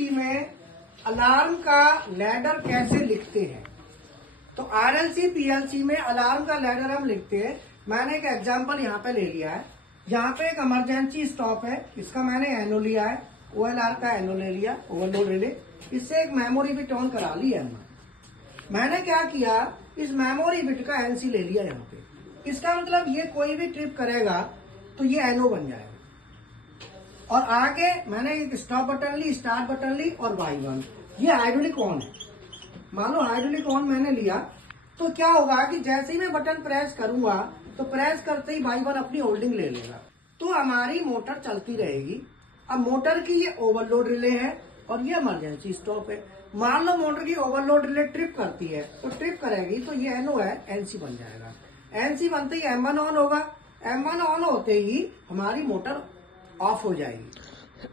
PLC में alarm का ladder कैसे लिखते हैं। तो आरएलसी पीएलसी में अलार्म का लैडर हम लिखते हैं। मैंने एक एग्जांपल यहाँ पे ले लिया है। यहाँ पे एक इमरजेंसी स्टॉप है, इसका मैंने एनओ लिया है, ओएलआर का एनओ ले लिया, ओवरलोड रिले। इससे एक मेमोरी बिट ऑन करा लिया है। मैंने क्या किया, इस मेमोरी बिट का एनसी ले लिया यहाँ पे। इसका मतलब ये कोई भी ट्रिप करेगा तो ये एनओ बन जाएगा। और आगे मैंने एक स्टॉप बटन ली, स्टार्ट बटन ली और Y1। ये हाइड्रोलिक ऑन है। मान लो हाइड्रोलिक ऑन मैंने लिया तो क्या होगा कि जैसे ही मैं बटन प्रेस करूंगा तो प्रेस करते ही Y1 अपनी होल्डिंग ले लेगा, तो हमारी मोटर चलती रहेगी। अब मोटर की ये ओवरलोड रिले है और ये इमरजेंसी स्टॉप है। मान लो मोटर की ओवरलोड रिले ट्रिप करती है, तो ट्रिप करेगी तो ये एनओ है, एनसी बन जाएगा। एनसी बनते ही M1 ऑन होगा। M1 ऑन होते ही हमारी मोटर ऑफ हो जाएगी,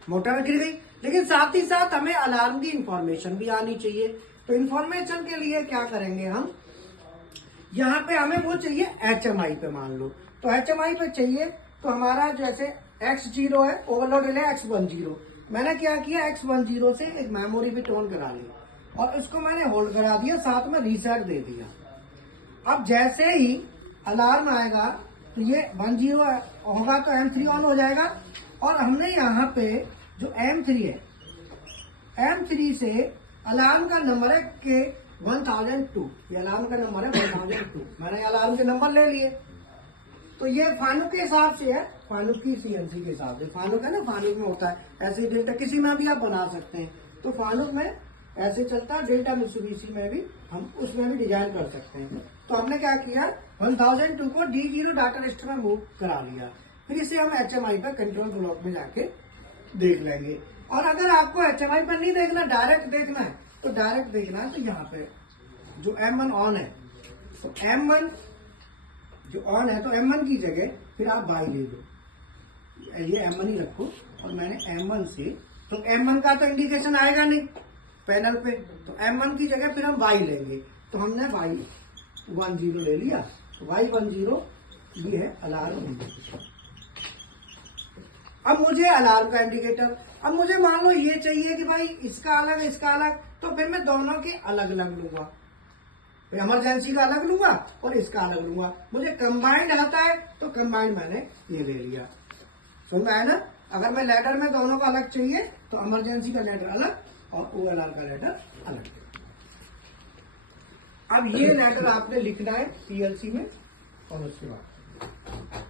मोटर गिर गई। लेकिन साथ ही साथ हमें अलार्म की इंफॉर्मेशन भी आनी चाहिए। तो इंफॉर्मेशन के लिए क्या करेंगे हम, यहाँ पे हमें वो चाहिए HMI पे। मान लो तो HMI पे चाहिए तो हमारा जैसे X0 है, ओवरलोड रिले X10। मैंने क्या किया, X10 से एक मेमोरी बिट ऑन करा ली और इसको मैंने होल्ड करा दिया, साथ में रीसेट दे दिया। अब जैसे ही अलार्म आएगा तो ये 10 होगा तो M3 ऑन हो जाएगा। और हमने यहाँ पे जो M3 है, M3 से अलार्म का नंबर है के 1002। ये अलार्म का नंबर है 1002। मैंने अलार्म के नंबर ले लिए। तो ये फानुक के हिसाब से है, फानुक की सीएनसी के हिसाब से। फानुक है ना, फानुक में होता है ऐसे डेल्टा, किसी में भी आप बना सकते हैं। तो फानुक में ऐसे चलता है, डेल्टा मित्सुबिशी में भी हम उसमें भी डिजाइन कर सकते हैं। तो हमने क्या किया, 1002 को D0 डाटा रजिस्टर में मूव करा लिया। फिर इसे हम HMI पे कंट्रोल ब्लॉक में जाके देख लेंगे। और अगर आपको HMI पर नहीं देखना, डायरेक्ट देखना है, तो डायरेक्ट देखना है तो यहाँ पे जो M1 ऑन है, तो M1 जो ऑन है तो M1 की जगह फिर आप Y ले दो। ये M1 ही रखो और मैंने M1 से, तो M1 का तो इंडिकेशन आएगा नहीं पैनल पे, तो M1 की जगह फिर हम Y लेंगे। तो हमने Y10 ले लिया। तो Y10 ये है अलार्म इंडिकेटर। अब मुझे अलार्म का इंडिकेटर, अब मुझे मान लो ये चाहिए कि भाई इसका अलग इसका अलग, तो फिर मैं दोनों के अलग अलग लूंगा। इमरजेंसी का अलग लूंगा और इसका अलग लूंगा। मुझे कंबाइंड आता है तो कंबाइंड मैंने ये ले लिया। समझ में आया ना। अगर मैं लैडर में दोनों का अलग चाहिए तो इमरजेंसी का लैडर अलग और ओएलआर का लैडर अलग। अब ये लैडर आपने लिखना है पीएलसी में और उसके बाद